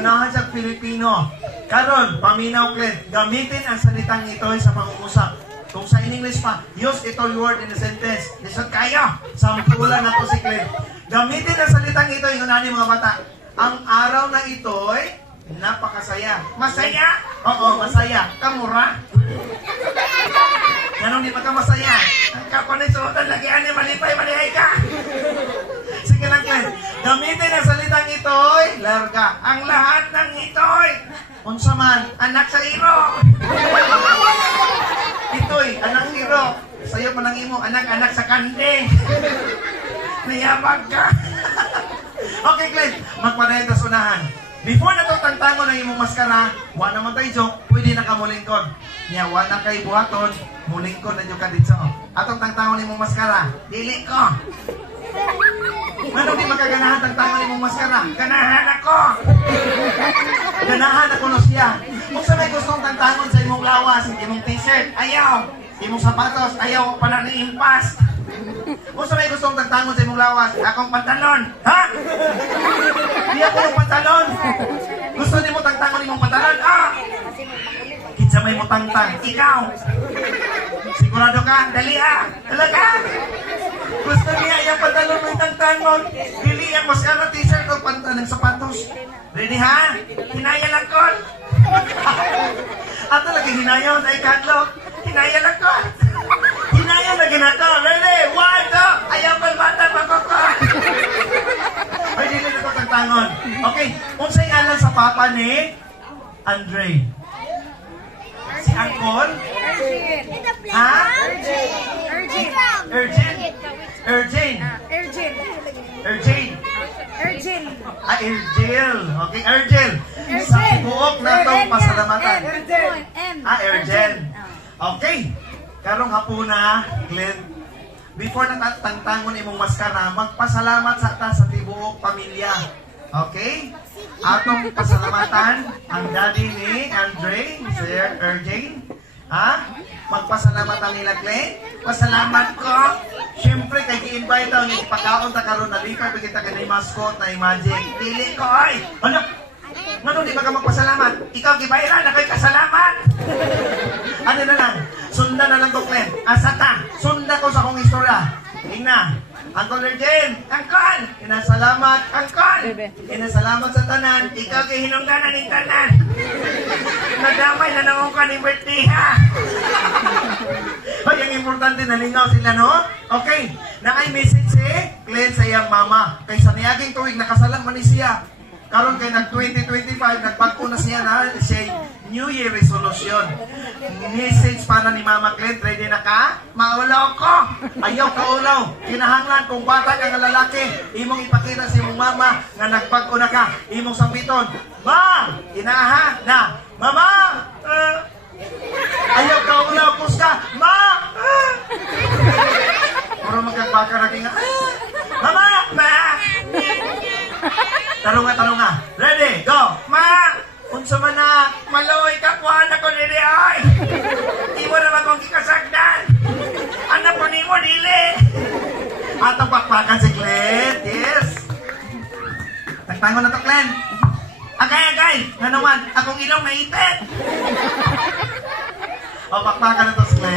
Ganahan sa Pilipino. Karon, paminaw, Clint. Gamitin ang salitang ito sa pangungusap. Kung sa in English pa, use ito word in a sentence. Listen kayo. Sampulan na to si Clint. Gamitin ang salitang ito, yung nani mga bata. Ang araw na ito ay napakasaya. Masaya? Oo, masaya. Kamura? Ganun di pa ka masaya. Ang kapanisutan lagi ani malipay, malihay ka. Sige lang, Clint. Gamitin ang salitang ito'y larga. Ang lahat ng ito'y unsa man, anak sa iro. Ito'y anak iro. Sa'yo pa lang imo, anak-anak sa kande. Nayabag ka. Okay, Clint. Magpadayon ta sunahan. Before na itong tangtangon ng imong maskara, wa naman tayo joke, pwede na ka mulingkod. Nya, wa na kay buhaton, mulingkod na yung kaditso. Atong tangtangon ng imong maskara, dili ko. Ano di magkaganahan tangtangon ng imong maskara? Ganahan ako! Ganahan ako no siya. Kung sa may gustong tangtangon sa imong lawas, imong t-shirt, ayaw. Imong sapatos, ayaw pa na ni-impas. Kung sa may gustong tangtangon sa imong lawas, akong pantalon. Ha? Di ako yung pantalon. Gusto ni mo tangtangon imong pantalon? Ah! Kitsa may mo tangtang. Ikaw. Sigurado ka? Dali ah. Talaga? Gusto niya yung pantalon mo yung tangtangon. Dili ang maskara, t-shirt o pantalon ng sapatos. Ready ha? Hinaya lang ko. At talaga hinayaw na ikadlok. Hinaya lang ko. Hinaya na ginato. Ready? 1, 2. Ayaw pang bata pa ko. Ay, dili na ko tangtangon. Okay. Unsay alam sa papa ni Andre? Si Angkol? Ha? Urgent. Ah, Ergel. Okay, Ergel. Sa buok na itong pasalamatan. Ah, Ergel. Okay. Karong hapuna, Glenn, before na tangtangon imong maskara, magpasalamat sa ta sa tibuok pamilya. Okay? Atong pasalamatan ang daddy ni Andre, Sir Erjane. Ha? Magpasalamatan nila, Glenn. Pasalamat ko. Siyempre, kay i-invite daw, yung ipakaon ta karon na lipa, bigyan ta kanay mascot na magic. Dili ko, ay! Ano? Ano di ba ka magpasalamat? Ikaw, gibayran na kay kasalamat. Ano na lang? Sunda na lang ko, Glenn. Asata, sunda ko sa kong istorya. Tingnan. Uncle Erjen, Uncle! Inasalamat, Uncle! Inasalamat sa tanan. Ikaw kay hinungganan ng tanan. Nadamay na nangong ka ni birthday, ha? Ay, ang importante na lingaw sila, no? Okay. Na ay message Glenn sa iyang mama. Kay sa niyaging tuwig, nakasalang man ni siya. Karon kay nag-2025, nagpagko na siya na siya New Year resolution. Message para ni Mama Glenn, ready na ka? Maulaw ko! Ayaw ka ulaw! Kinahanglan kung bata ka nga lalaki, imong ipakita sa imong mama nga nagpagko na ka, imong sambiton. Ma! Inaaha na! Mama! Ayaw ka ulaw, puska! Ma! Puro magkagbaka na nga. Mama! Ma! Tarong nga. Ready, go! Ma! Unsa man na, maloy ka po, anak ko nili, ay! Di mo naman kong kikasagdan! Anak ko ni mo, dili! Atong pakpakan si Glenn, yes! Nagtangon na to, Glenn! Agay! Nga naman, akong ilong na ipit! O, pakpakan na to si Glenn.